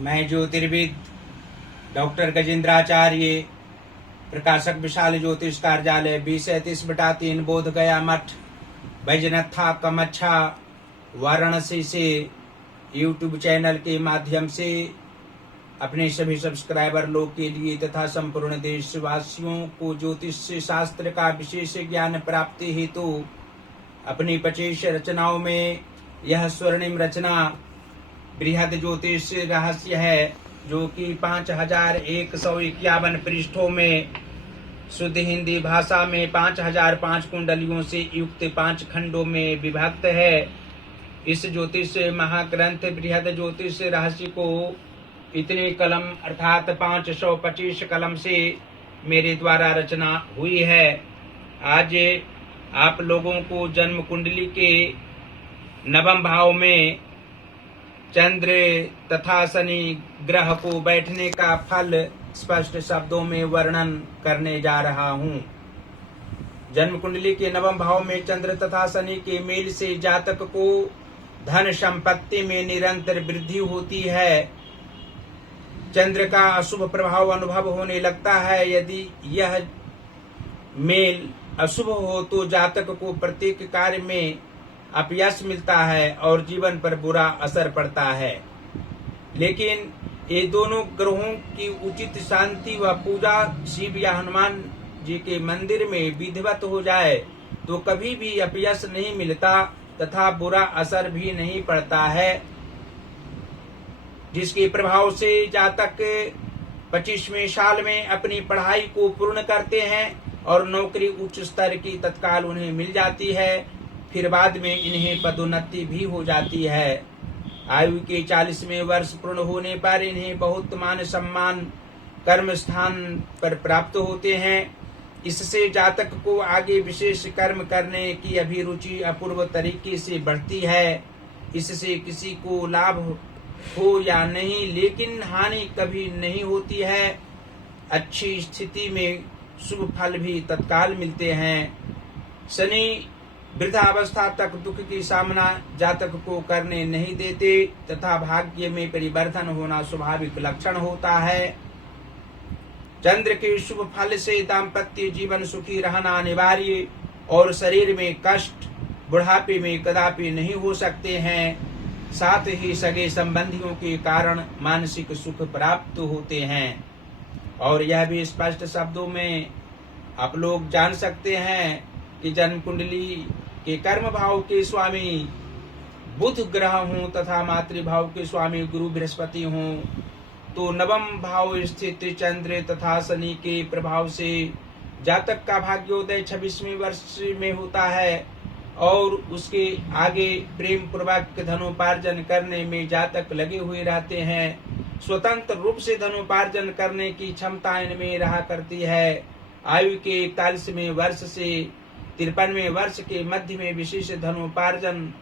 मैं ज्योतिर्विद डॉक्टर गजेंद्राचार्य, प्रकाशक विशाल ज्योतिष कार्यालय 2037/3 बोध गया मठ, बैजनाथा कमच्छा, वाराणसी से यूट्यूब चैनल के माध्यम से अपने सभी सब्सक्राइबर लोग के लिए तथा संपूर्ण देशवासियों को ज्योतिष शास्त्र का विशेष ज्ञान प्राप्ति हेतु अपनी 25 रचनाओं में यह स्वर्णिम रचना बृहद ज्योतिष रहस्य है, जो कि 5151 पृष्ठों में शुद्ध हिंदी भाषा में 5005 कुंडलियों से युक्त 5 खंडों में विभक्त है। इस ज्योतिष महाग्रंथ बृहद ज्योतिष रहस्य को इतने कलम अर्थात 525 कलम से मेरे द्वारा रचना हुई है। आज आप लोगों को जन्म कुंडली के नवम भाव में चंद्र तथा शनि ग्रह को बैठने का फल स्पष्ट शब्दों में वर्णन करने जा रहा हूँ। जन्म कुंडली के नवम भाव में चंद्र तथा शनि के मेल से जातक को धन संपत्ति में निरंतर वृद्धि होती है। चंद्र का अशुभ प्रभाव अनुभव होने लगता है। यदि यह मेल अशुभ हो तो जातक को प्रत्येक कार्य में अपयश मिलता है और जीवन पर बुरा असर पड़ता है। लेकिन ये दोनों ग्रहों की उचित शांति व पूजा शिव या हनुमान जी के मंदिर में विधिवत हो जाए तो कभी भी अपयश नहीं मिलता तथा बुरा असर भी नहीं पड़ता है, जिसके प्रभाव से जातक 25वें साल में अपनी पढ़ाई को पूर्ण करते हैं और नौकरी उच्च स्तर की तत्काल उन्हें मिल जाती है। फिर बाद में इन्हें पदोन्नति भी हो जाती है। आयु के 40वें वर्ष पूर्ण होने पर इन्हें बहुत मान सम्मान कर्म स्थान पर प्राप्त होते हैं। इससे जातक को आगे विशेष कर्म करने की अभिरुचि अपूर्व तरीके से बढ़ती है। इससे किसी को लाभ हो या नहीं, लेकिन हानि कभी नहीं होती है। अच्छी स्थिति में शुभ फल भी तत्काल मिलते हैं। शनि वृद्धावस्था तक दुख की सामना जातक को करने नहीं देते तथा भाग्य में परिवर्तन होना स्वाभाविक लक्षण होता है। चंद्र के शुभ फल से दाम्पत्य जीवन सुखी रहना अनिवार्य और शरीर में कष्ट बुढ़ापे में कदापि नहीं हो सकते हैं। साथ ही सगे संबंधियों के कारण मानसिक सुख प्राप्त होते हैं। और यह भी स्पष्ट शब्दों में आप लोग जान सकते हैं कि जन्म कुंडली के कर्म भाव के स्वामी बुध ग्रह हों तथा मातृभाव के स्वामी गुरु बृहस्पति हों तो नवम भाव स्थित चंद्र तथा शनि के प्रभाव से जातक का भाग्योदय 26वें वर्ष में होता है और उसके आगे प्रेम पूर्वक धनोपार्जन करने में जातक लगे हुए रहते हैं। स्वतंत्र रूप से धनोपार्जन करने की क्षमता इनमें रहा करती है। आयु के 41वें वर्ष से 53वें वर्ष के मध्य में विशेष धनोपार्जन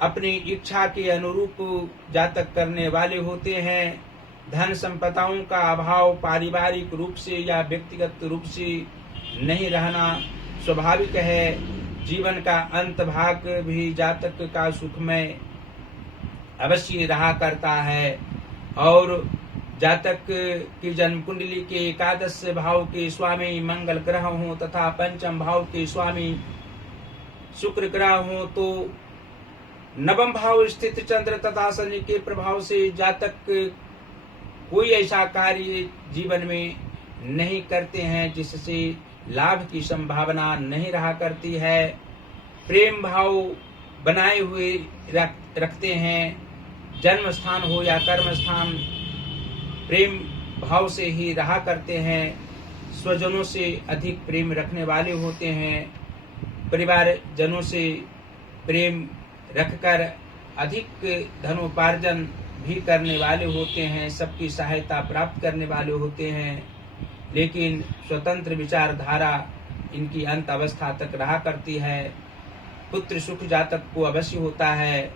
अपनी इच्छा के अनुरूप जातक करने वाले होते हैं। धन संपदाओं का अभाव पारिवारिक रूप से या व्यक्तिगत रूप से नहीं रहना स्वाभाविक है। जीवन का अंत भाग भी जातक का सुखमय अवश्य रहा करता है। और जातक की जन्म कुंडली के एकादश भाव के स्वामी मंगल ग्रह हों तथा पंचम भाव के स्वामी शुक्र ग्रह हों तो नवम भाव स्थित चंद्र तथा शनि के प्रभाव से जातक कोई ऐसा कार्य जीवन में नहीं करते हैं जिससे लाभ की संभावना नहीं रहा करती है। प्रेम भाव बनाए हुए रखते हैं। जन्म स्थान हो या कर्म स्थान प्रेम भाव से ही रहा करते हैं। स्वजनों से अधिक प्रेम रखने वाले होते हैं। परिवार जनों से प्रेम रखकर अधिक धनोपार्जन भी करने वाले होते हैं। सबकी सहायता प्राप्त करने वाले होते हैं। लेकिन स्वतंत्र विचारधारा इनकी अंत अवस्था तक रहा करती है। पुत्र सुख जातक को अवश्य होता है।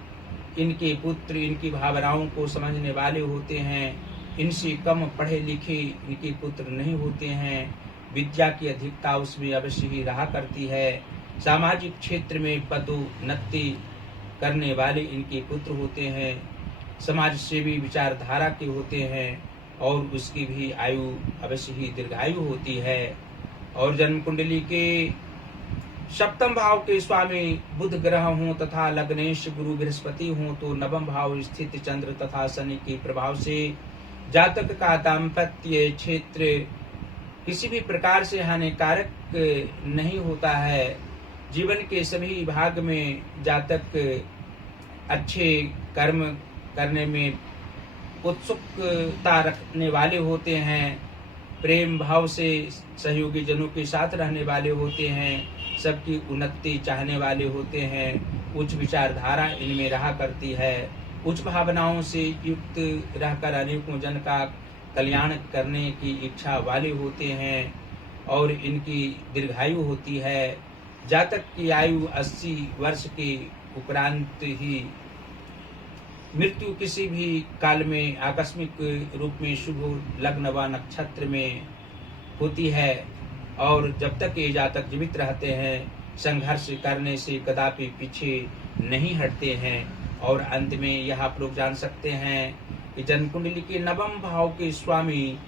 इनके पुत्र इनकी भावनाओं को समझने वाले होते हैं। इनसे कम पढ़े लिखे इनके पुत्र नहीं होते हैं। विद्या की अधिकता उसमें अवश्य ही रहा करती है। सामाजिक क्षेत्र में पदोन्नति करने वाले इनके पुत्र होते हैं। समाज सेवी विचारधारा के होते हैं और उसकी भी आयु अवश्य ही दीर्घायु होती है। और जन्म कुंडली के सप्तम भाव के स्वामी बुध ग्रह हों तथा लग्नेश गुरु बृहस्पति हों तो नवम भाव स्थित चंद्र तथा शनि के प्रभाव से जातक का दाम्पत्य क्षेत्र किसी भी प्रकार से हानिकारक नहीं होता है। जीवन के सभी भाग में जातक अच्छे कर्म करने में उत्सुकता रखने वाले होते हैं, प्रेम भाव से सहयोगी जनों के साथ रहने वाले होते हैं, सबकी उन्नति चाहने वाले होते हैं, उच्च विचारधारा इनमें रहा करती है, उच्च भावनाओं से युक्त रहकर अनेकों जन का कल्याण करने की इच्छा वाले होते हैं और इनकी दीर्घायु होती है। जातक की आयु 80 वर्ष के उपरांत ही मृत्यु किसी भी काल में आकस्मिक रूप में शुभ लग्न व नक्षत्र में होती है और जब तक ये जातक जीवित रहते हैं संघर्ष करने से कदापि पीछे नहीं हटते हैं। और अंत में यह आप लोग जान सकते हैं कि जन्म कुंडली के नवम भाव के स्वामी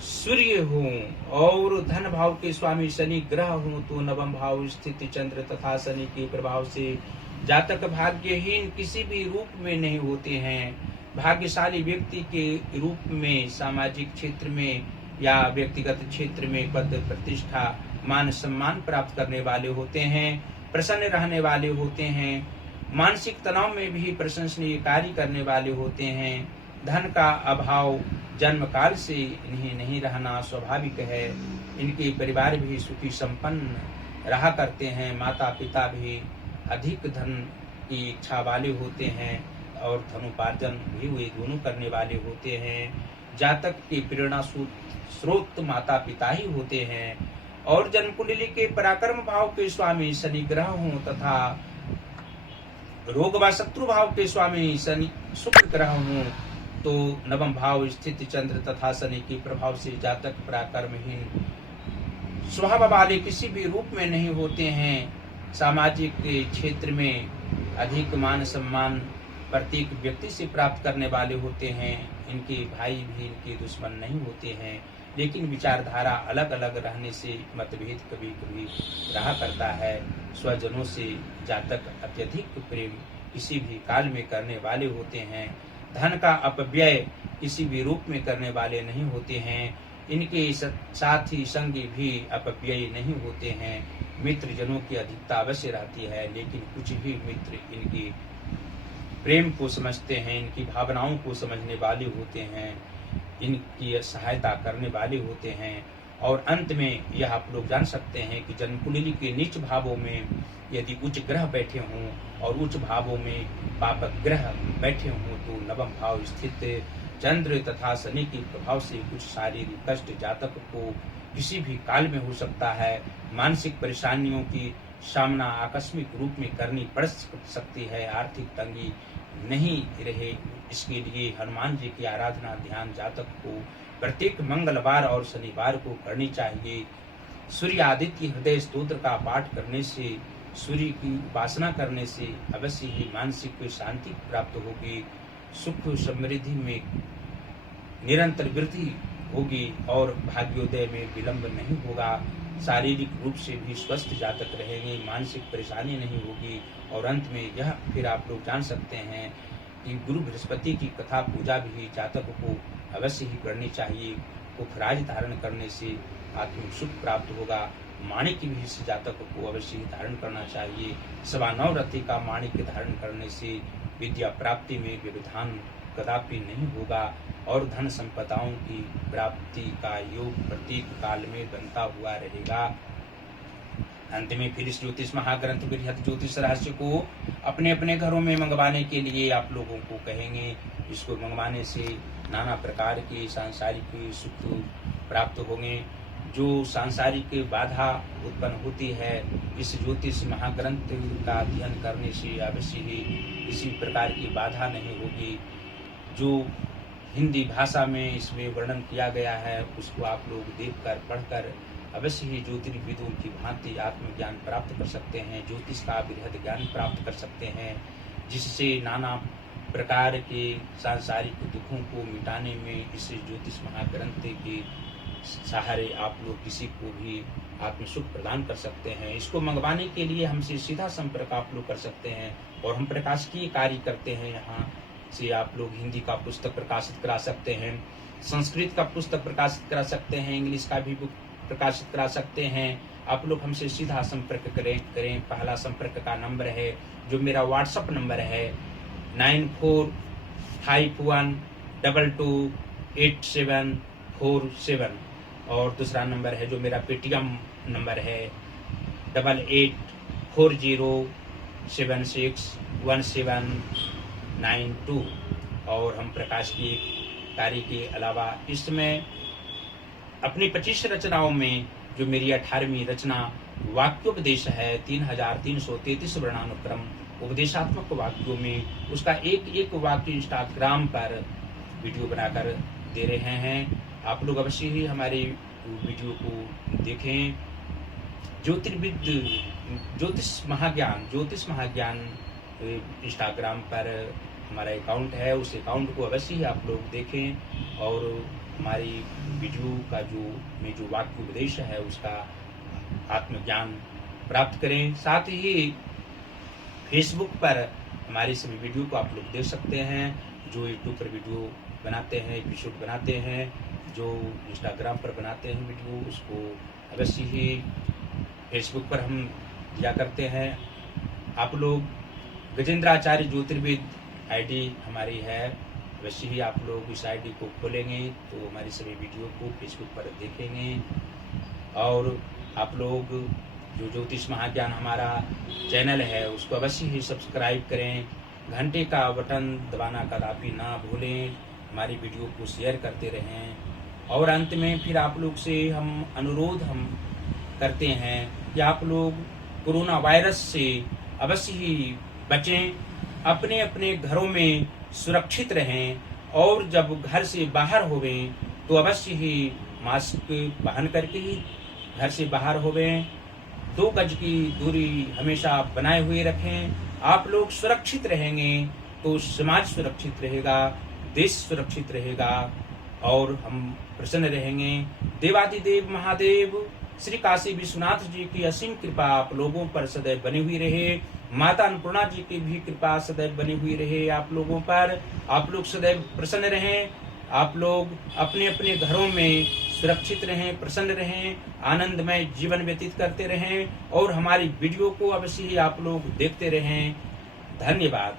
सूर्य हों और धन भाव के स्वामी शनि ग्रह हों तो नवम भाव स्थित चंद्र तथा शनि के प्रभाव से जातक भाग्यहीन किसी भी रूप में नहीं होते हैं। भाग्यशाली व्यक्ति के रूप में सामाजिक क्षेत्र में या व्यक्तिगत क्षेत्र में पद प्रतिष्ठा मान सम्मान प्राप्त करने वाले होते हैं, प्रसन्न रहने वाले होते हैं, मानसिक तनाव में भी प्रशंसनीय कार्य करने वाले होते हैं। धन का अभाव जन्म काल से इन्हें नहीं रहना स्वाभाविक है। इनके परिवार भी सुखी संपन्न रहा करते हैं, माता पिता भी अधिक धन की इच्छा वाले होते हैं और धनोपार्जन भी वे दोनों करने वाले होते हैं। जातक की प्रेरणा स्रोत माता पिता ही होते हैं। और जन्म कुंडली के पराक्रम भाव के स्वामी शनि ग्रह हों तथा रोग व शत्रु भाव के स्वामी शनि शुक्र ग्रह हों तो नवम भाव स्थित चंद्र तथा शनि के प्रभाव से जातक पराक्रमहीन स्वभाव वाले किसी भी रूप में नहीं होते हैं। सामाजिक क्षेत्र में अधिक मान सम्मान प्रत्येक व्यक्ति से प्राप्त करने वाले होते हैं। इनके भाई भी इनके दुश्मन नहीं होते हैं, लेकिन विचारधारा अलग अलग रहने से मतभेद कभी कभी रहा करता है। स्वजनों से जातक अत्यधिक प्रेम किसी भी काल में करने वाले होते हैं। धन का अपव्यय किसी भी रूप में करने वाले नहीं होते हैं। इनके साथी संगी भी अपव्यय नहीं होते हैं। मित्र जनों की अधिकता अवश्य रहती है, लेकिन कुछ ही मित्र इनकी प्रेम को समझते हैं, इनकी भावनाओं को समझने वाले होते हैं, इनकी सहायता करने वाले होते हैं। और अंत में यह आप लोग जान सकते हैं कि जन्म कुंडली के नीच भावों में यदि उच्च ग्रह बैठे हों और उच्च भावों में पापक ग्रह बैठे हों तो नवम भाव स्थित चंद्र तथा शनि के प्रभाव से कुछ शारीरिक कष्ट जातक को किसी भी काल में हो सकता है। मानसिक परेशानियों की सामना आकस्मिक रूप में करनी पड़ सकती है। आर्थिक तंगी नहीं रहे, इसके लिए हनुमान जी की आराधना ध्यान जातक को प्रत्येक मंगलवार और शनिवार को करनी चाहिए। सूर्य आदित्य हृदय स्तोत्र का पाठ करने से, सूर्य की उपासना करने से अवश्य ही मानसिक शांति प्राप्त होगी, सुख समृद्धि में निरंतर वृद्धि होगी और भाग्योदय में विलंब नहीं होगा। शारीरिक रूप से भी स्वस्थ जातक रहेंगे, मानसिक परेशानी नहीं होगी। और अंत में यह फिर आप लोग जान सकते हैं कि गुरु बृहस्पति की कथा पूजा भी जातक को अवश्य ही करनी चाहिए। पुखराज धारण करने से आत्मिक सुख प्राप्त होगा। माणिक भी इस जातक को अवश्य ही धारण करना चाहिए। 9.25 रत्ती का माणिक धारण करने से विद्या प्राप्ति में व्यवधान कदापि नहीं होगा और धन संपदाओं की प्राप्ति का योग प्रत्येक काल में बनता हुआ रहेगा। अंत में फिर इस ज्योतिष महाग्रंथ बृहद ज्योतिष रहस्य को अपने अपने घरों में मंगवाने के लिए आप लोगों को कहेंगे। इसको मंगवाने से नाना प्रकार के सांसारिक सुख प्राप्त होंगे। जो सांसारिक बाधा उत्पन्न होती है इस ज्योतिष महाग्रंथ का अध्ययन करने से अवश्य ही किसी प्रकार की बाधा नहीं होगी। जो हिंदी भाषा में इसमें वर्णन किया गया है उसको आप लोग देखकर पढ़कर अवश्य ही ज्योतिर्विदों की भांति आत्मज्ञान प्राप्त कर सकते हैं, ज्योतिष का बृहद ज्ञान प्राप्त कर सकते हैं, जिससे नाना प्रकार के सांसारिक दुखों को मिटाने में इस ज्योतिष महाग्रंथ के सहारे आप लोग किसी को भी आत्म सुख प्रदान कर सकते हैं। इसको मंगवाने के लिए हमसे सीधा संपर्क आप लोग कर सकते हैं और हम प्रकाशकीय कार्य करते हैं। यहाँ से आप लोग हिंदी का पुस्तक प्रकाशित करा सकते हैं, संस्कृत का पुस्तक प्रकाशित करा सकते हैं, इंग्लिश का भी बुक प्रकाशित करा सकते हैं। आप लोग हमसे सीधा संपर्क करें। पहला संपर्क का नंबर है जो मेरा व्हाट्सएप नंबर है 9451228747 और दूसरा नंबर है जो मेरा पेटीएम नंबर है 8840761792 और हम प्रकाश की कार्य के अलावा इसमें अपनी 25 रचनाओं में जो मेरी 18वीं रचना वाक्योपदेश है 3333 वर्णानुक्रम उपदेशात्मक वाक्यों में, उसका एक एक वाक्य इंस्टाग्राम पर वीडियो बनाकर दे रहे हैं। आप लोग अवश्य ही हमारी वीडियो को देखें। ज्योतिष महाज्ञान इंस्टाग्राम पर हमारा अकाउंट है, उस अकाउंट को अवश्य ही आप लोग देखें और हमारी वीडियो का जो वाक्य उपदेश है उसका आत्मज्ञान प्राप्त करें। साथ ही फेसबुक पर हमारी सभी वीडियो को आप लोग देख सकते हैं। जो यूट्यूब पर वीडियो बनाते हैं, एपिसोड बनाते हैं, जो इंस्टाग्राम पर बनाते हैं वीडियो, उसको अवश्य ही फेसबुक पर हम दिया करते हैं। आप लोग गजेंद्राचार्य ज्योतिर्विद आईडी हमारी है, अवश्य ही आप लोग इस आईडी को खोलेंगे तो हमारी सभी वीडियो को फेसबुक पर देखेंगे। और आप लोग जो ज्योतिष महाज्ञान हमारा चैनल है उसको अवश्य ही सब्सक्राइब करें, घंटे का बटन दबाना कदापि ना भूलें, हमारी वीडियो को शेयर करते रहें। और अंत में फिर आप लोग से हम अनुरोध करते हैं कि आप लोग कोरोना वायरस से अवश्य ही बचें, अपने अपने घरों में सुरक्षित रहें और जब घर से बाहर होवें तो अवश्य ही मास्क पहन करके ही घर से बाहर होवें। 2 गज की दूरी हमेशा बनाए हुए रखें। आप लोग सुरक्षित रहेंगे तो समाज सुरक्षित रहेगा, देश सुरक्षित रहेगा और हम प्रसन्न रहेंगे। देवादिदेव महादेव श्री काशी विश्वनाथ जी की असीम कृपा आप लोगों पर सदैव बनी हुई रहे। माता अन्नपूर्णा जी की भी कृपा सदैव बनी हुई रहे आप लोगों पर। आप लोग सदैव प्रसन्न रहें, आप लोग अपने अपने घरों में सुरक्षित रहें, प्रसन्न रहें, आनंदमय जीवन व्यतीत करते रहें और हमारी वीडियो को अवश्य ही आप लोग देखते रहें। धन्यवाद।